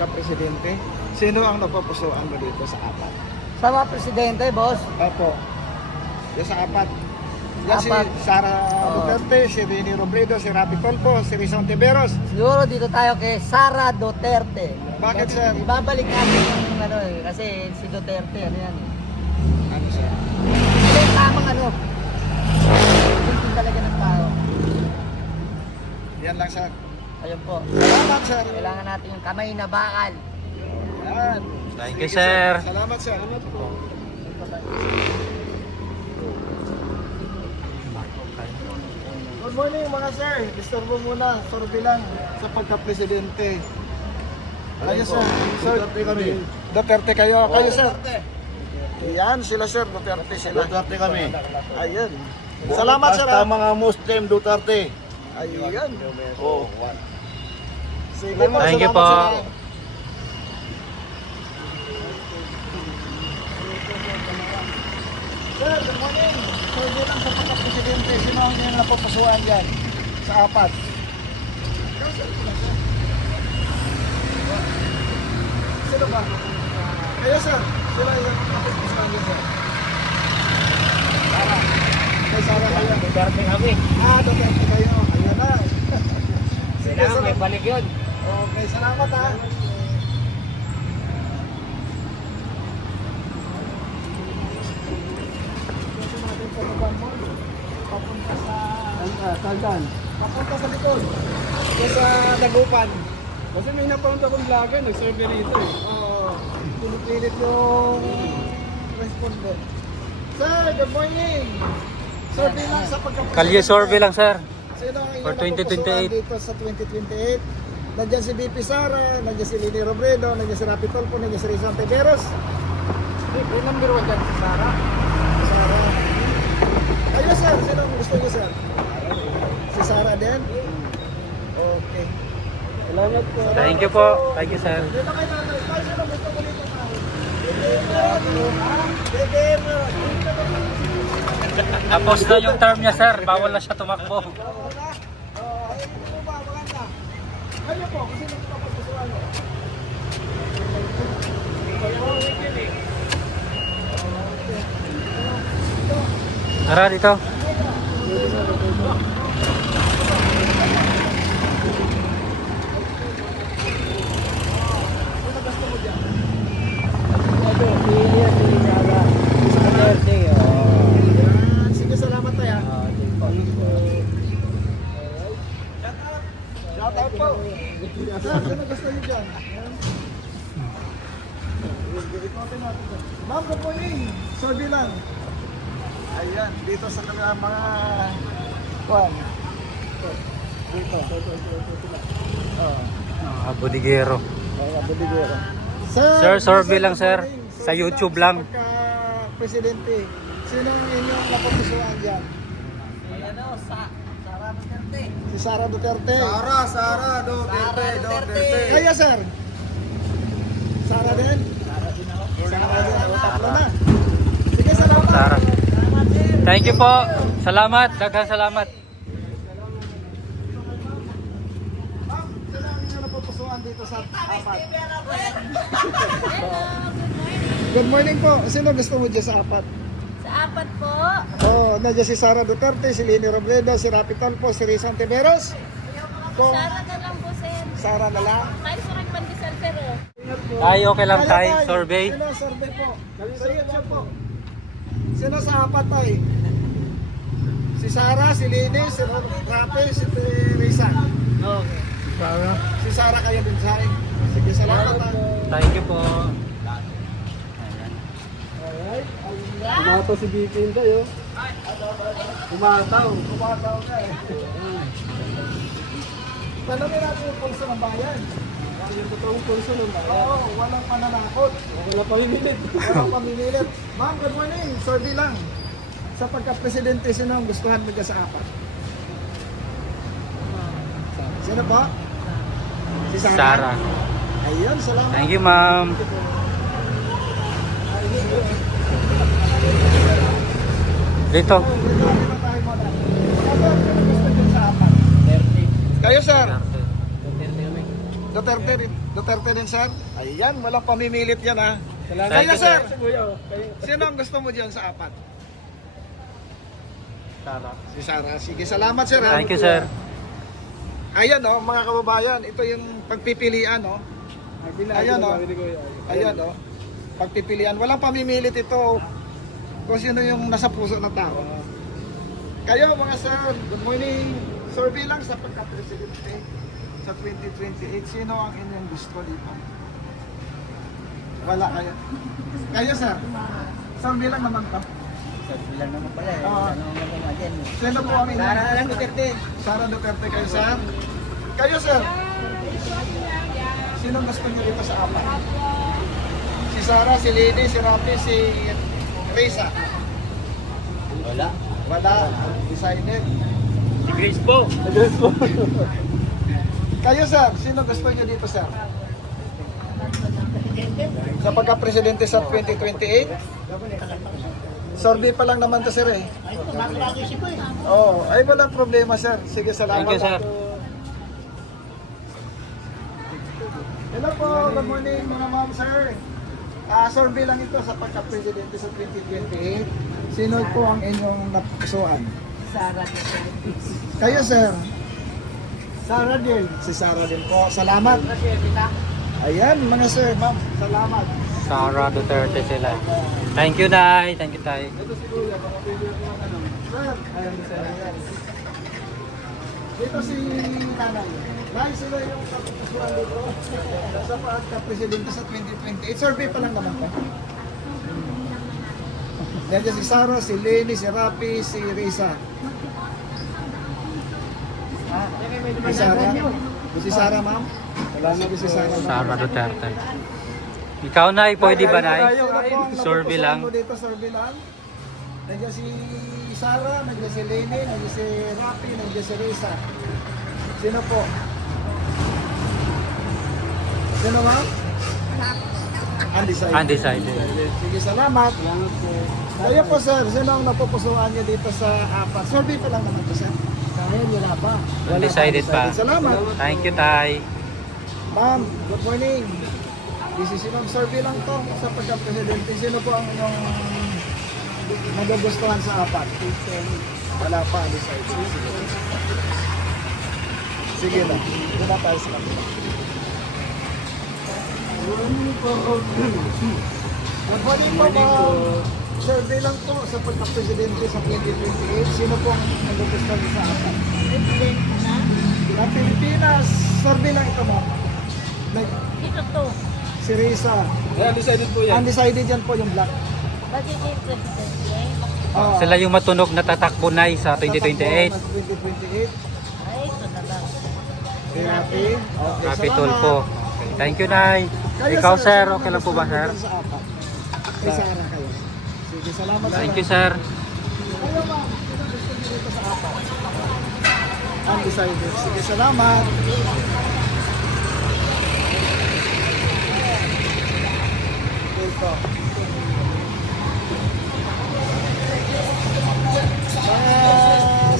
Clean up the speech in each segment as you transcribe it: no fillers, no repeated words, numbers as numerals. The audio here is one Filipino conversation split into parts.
pagka-presidente, sino ang napupusuan mo dito sa apat? Sa mga presidente, boss. Opo. Yung sa apat. Yan si Apat. Sara Oo. Duterte, si Leni Robredo, si Rapi Tulfo, si Rizal Tiveros. Siguro dito tayo kay Sara Duterte. Bakit, sir? Ibabalik natin yung ano eh, kasi si Duterte, ano yan eh. Ano siya? Ito yung tamang ano. Ito talaga ng tao. Yan lang, sir. Ayun po. Salamat, sir. Kailangan natin yung kamay na bakal. Yan. Thank Sige, you, sir. Salamat, sir. Salamat po. Good morning, mga sir. Disturbo muna. Sorry lang sa pagka-presidente. Kayo, sir. Sir, Duterte kami. Duterte kayo. Kayo, sir. Yan, sila, sir. Duterte sila. Duterte kami. Ayun. Salamat, sir. Basta mga Muslim Duterte. Ayun. Oh. Sige po. Thank you salamat, po. sir. Sir, good morning. Sir, dito sa pagka-presidente, sino ang inyong napapasuan dyan? Sa apat. Sino ba? Kayo, sir. Sino yung napapasuan dyan, sir? Sara. Kay Sara kayo. Duterte kami. Duterte kayo. Ayun na. Sige, Kailangan may sir. balik yun. Okay, salamat ha. Papunta sa likod. Kaya sa Dagupan. Kasi may napanood akong vlogger, nag-survey rito eh. Oo. Pinipilit yung respondent. Sir, good morning. Sir, bilang sa pagkapresidente. Kalye survey lang, sir. Sino ang inyong For 2028. napupusuan dito sa 2028? Nandiyan si BP Sara, nandiyan si Leni Robredo, nandiyan si Rapi Tulfo, nandiyan si Rizal Tiveros. Yung number 1 dyan, si Sara. Sara. Kayo, sir, sino ang gusto niyo, sir? Si Sara din? Okay. Salamat po. Thank you po. Thank you, sir. Dito kayo na, tayo sino gusto mo dito tayo? BBM. Tapos na yung term niya, sir. Bawal na siya tumakbo. Hindi mo ba, maganda? Kayo po, kasi nagpapagustuhan mo. Tara dito. Yan, sige, salamat tayo. Shout out po. Sir, sino gusto niyo dyan? Ma'am, good morning. Sorry lang. Ayan, dito sa mga kwan. Dito. Budigero. Mga budigero. Sir, survey lang, sir. good morning. Sa YouTube lang. Presidente, sino ang inyong napapusuan dyan? Ano, Sara Duterte. Si Sara Duterte. Sara Duterte. Kaya, sir? Sara din? Sara din. Tatlo na. Sige, salamat. Sara. Thank you po. Salamat. Daghang salamat. Ma'am, sino ang inyong napapusuan dito sa apat? Good morning po. Sino gusto mo dyan sa apat? Sa apat po, Nandiyan si Sara Duterte, si Leni Robredo, si Rapi Tulfo, si Rizal Tiveros. Kung Sara na lang po, sir. Sara na lang. Kahit sa pandesal, sir. Tayo okay lang Tayo, tayo. tay. Survey. Sino survey po? Sa YouTube po. Sino sa apat tayo? Si Sara, si Leni, si Rapi, si Rizal. Okay. Si Sara kayo din sa akin. Sige, salamat tayo. Thank you po. Tumato si Bikin tayo. Tumataw. Kumataw ka eh. Tanongin natin yung pulso ng bayan. Yung totoong pulso ng bayan. Oo, walang pananakot. Wala pa minute. Walang pamimilit. Ma'am, good morning. Sorry lang. Sa pagka-presidente, sino ang gustuhan mo dyan sa apat? Sino po? Si Sara. Sara. Ayun, salamat. Thank you, ma'am. Dito. Kayo, sir. Duterte din, sir. Ayan, walang pamimilit yan, ha. Salamat Kayo, po, sir. Kuya. Kayo. Sino ang gusto mo dyan sa apat? Sara. Si Sara. Sige, salamat, sir, ha. Thank you, sir. Ayan, oh, mga kababayan. Ito yung pagpipilian, oh. Ayan, oh. Ayan, oh. Pagpipilian. Walang pamimilit ito kung sino yung nasa puso ng tao. Kayo, mga sir, good morning. Survey lang sa pagka-presidente sa 2028. Sino ang inyong gusto dito? Wala kayo. Kayo, sir. Survey lang naman to. Bilang naman pala eh. Oo. Ano naman natin. Sino po ang inyong Sara lang Duterte. Sara Duterte kayo, sir. Kayo, sir. Sino gusto niyo dito sa apat? Si Sara, si Lady, si Rafi, si Reza. Wala. Wala. Decided. Si Grace po. Kayo, sir. Sino gusto niyo dito, sir? Sa pagka-presidente sa 2028? Survey pa lang naman to, sir, eh. Oo. Ay, walang problema, sir. Sige, salamat. Thank you, sir. Hello po, good morning mga ma'am, sir. Survey lang ito sa pagka-presidente sa 2028. Sino po ang inyong napusuan? Sara Duterte. Kayo, sir. Sara din. Si Sara din po. Salamat. Ayan, mga sir, ma'am. Salamat. Sara Duterte sila. Thank you, Nay. Thank you, Tay. Sir, ayan, sir. Ayan. Dito si Nanay. Nay, sila yung napupusuan dito sa pagka-presidente sa 2028. Survey pa lang naman po. Nandiyan si Sara, si Lenny, si Rapi, si Reza. Si Sara. Si Sara, ma'am. Sige, si Sara, ma'am. Sara Duterte. Ikaw, Nay, pwede ba, Nay? Sino po ang Survey napupusuan lang. mo dito, survey lang. Nandiyan si Sara, nandiyan si Lenny, nandiyan si Rapi, nandiyan si Reza. Sino po? Sino, ma'am? Undecided. Undecided. Sige, salamat. Kayo po, sir. Sino ang napupusuan niyo dito sa apat? Survey pa lang naman po, sir. Ngayon, wala pa. Undecided pa. Salamat. Thank you, Tay. Ma'am, good morning. Decision survey lang to sa pagka-presidente. Sino po ang inyong nagugustuhan sa apat? Wala pa, undecided. Sige na. Doon na tayo sa kapila. Good morning po, ma'am. Survey lang po sa pagka-presidente sa 2028. Sino po ang nagugustuhan sa apat? Sa Pilipinas, survey lang ito, ma'am. Dito to. Si Reza. Ayan, decided po yan. Undecided yan po yung black. Bakit dito? Oo. Sila yung matunog na tatakbo, Nay, sa 2028. Tatakbo, 2028. Ay, ito na lang. Si Rapi. Okay, Rapi salamat. Tulfo. Okay, thank you, Nay. Kayo, Ikaw, sir, sino okay lang po ba, gusto sir? niyo sa apat? Kay Sara kayo. Sige, salamat. Thank you, sir. Kayo, ma'am. Sino gusto niyo dito sa apat? Undecided. Sige, salamat. Dito.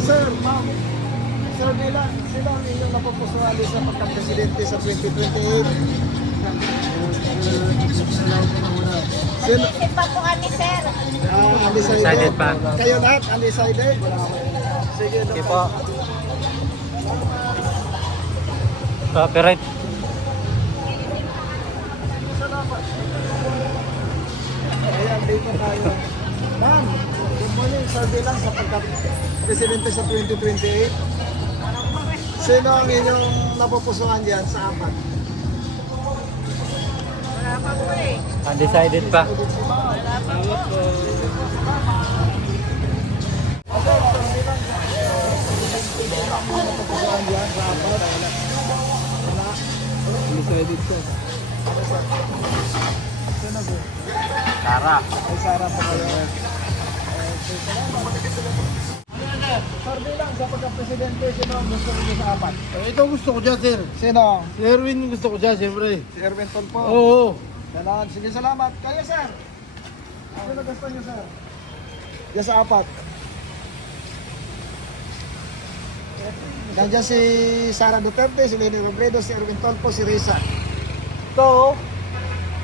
Sir, ma'am. Survey lang. Sino ang inyong napupusuan sa pagka-presidente sa 2028? Sino? Isip pa po kami, sir. Undecided. Undecided pa. Kayo lahat, undecided? Sige, Okay po. Copyright. Salamat. Ayan, dito tayo. Ma'am, good morning. Survey lang sa pagka-presidente sa 2028. Sino ang inyong napupusuan dyan sa apat? Wala pa po eh. Undecided pa. Wala pa po. Napupusuan dyan sa apat. Decided po. Sino po? Sara. Ay, Sara po kayo. Okay, salamat. Survey lang sa pagka-presidente. Sino ang gusto niyo sa apat? Ito gusto ko dyan, sir. Sino? Si Erwin gusto ko dyan, siyempre. Si Erwin Tulfo. Oo. Ganon. Sige, salamat. Kayo, sir. Sino gusto niyo, sir? Diyan sa apat. Nandiyan si Sara Duterte, si Leni Robredo, si Erwin Tolpo, si Risa. Ito,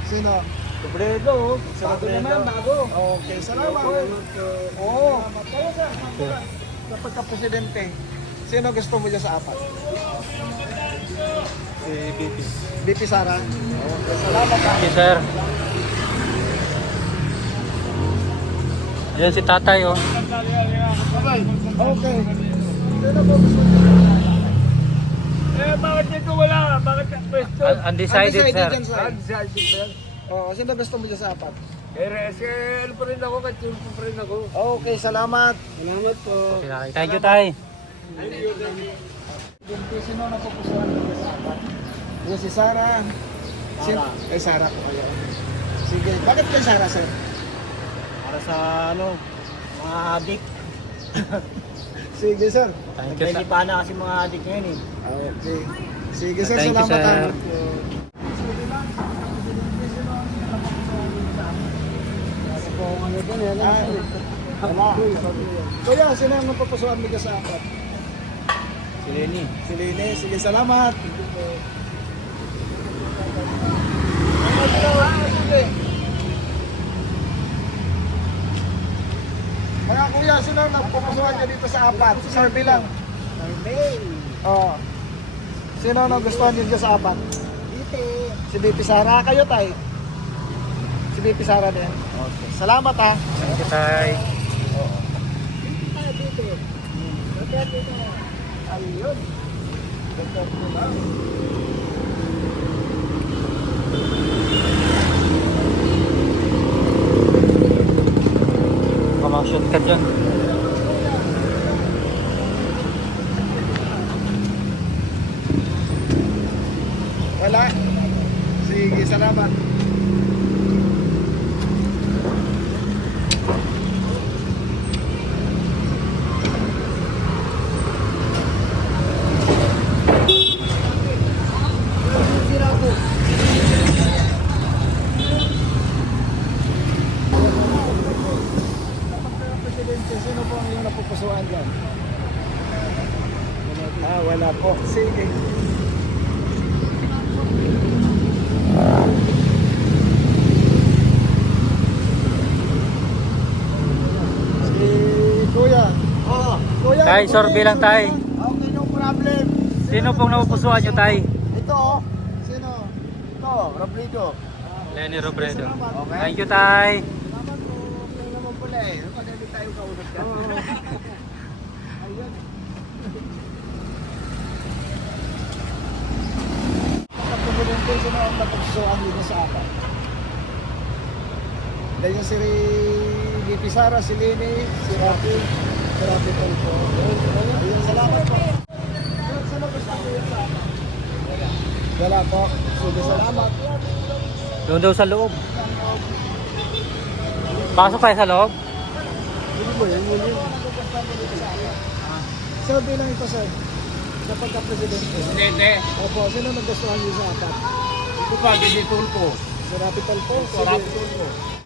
Sino? Sobredo. Bago naman, bago. Okay, salamat. Oo. Kapag ka-presidente, sino gusto mo dyan sa apat? Si BP. BP Sara. Okay, salamat. Thank you, sir. Ayan si tatay, oh. Okay. Sino po gusto mo dyan? Bakit dito wala? Bakit pwesto? Undecided, sir. dyan, sir. Undecided ba yan? Oo, sino gusto mo dyan sa apat? RSL pa rin ako, katulpo pa rin ako. Okay, salamat. Salamat po. Thank you, tay. Sino na pupusuan mo dyan sa apat? Yung si Sara. Eh, Sara po kayo. Sige, bakit kay Sara, sir? Para sa mga adik. Sige, sir. Thank you, sir. pa na kasi mga adik ngayon eh. Okay. Sige, sir. Thank you, Salamat. sir. Kuya, sino ang napupusuan mo dyan sa apat? Si Lenny. Si Lini. Sige, salamat. Mga kuya, sino ang napupusuan niya dito sa apat? Survey lang. Oo. Sino ang nagustuhan niyo dyan sa apat? Si BP Sara. Kayo, tay? Si BP Sara din. Okay. Salamat, ha. Thank you, tay. Ayun. Baka shoot ka dyan. Wala. Sige, salamat. Presidente, sino po ang iyong napupusuan dyan? Wala po. Sige. Si Kuya. Oo. Kuya. Tay, ano po survey yun? lang, tay. Okay, no problem. Sino pong napupusuan nyo, tay? Ito, oh. Sino? Ito, Robredo. Lenny Robredo. Okay. Thank you, tay. Salamat po. Kaya naman pala eh. Pag-ibig tayo kausap ka. Ayun. Presidente, sino ang napupusuan dito sa apat? Dahil si BP Sara, si Lini, si Rafi Tolpo. Ayun, salamat po. Sino gusto ko yun sa apat? Wala po. Sige, salamat. Doon daw sa loob. Pasok tayo sa loob. Sabi lang ito, sir. Sa pagka-presidente. Hindi. Opo, sino nagustuhan niyo sa apat? Ito pa, Didi Tulpo. Si Rafi Tolpo. Rafi Tulpo.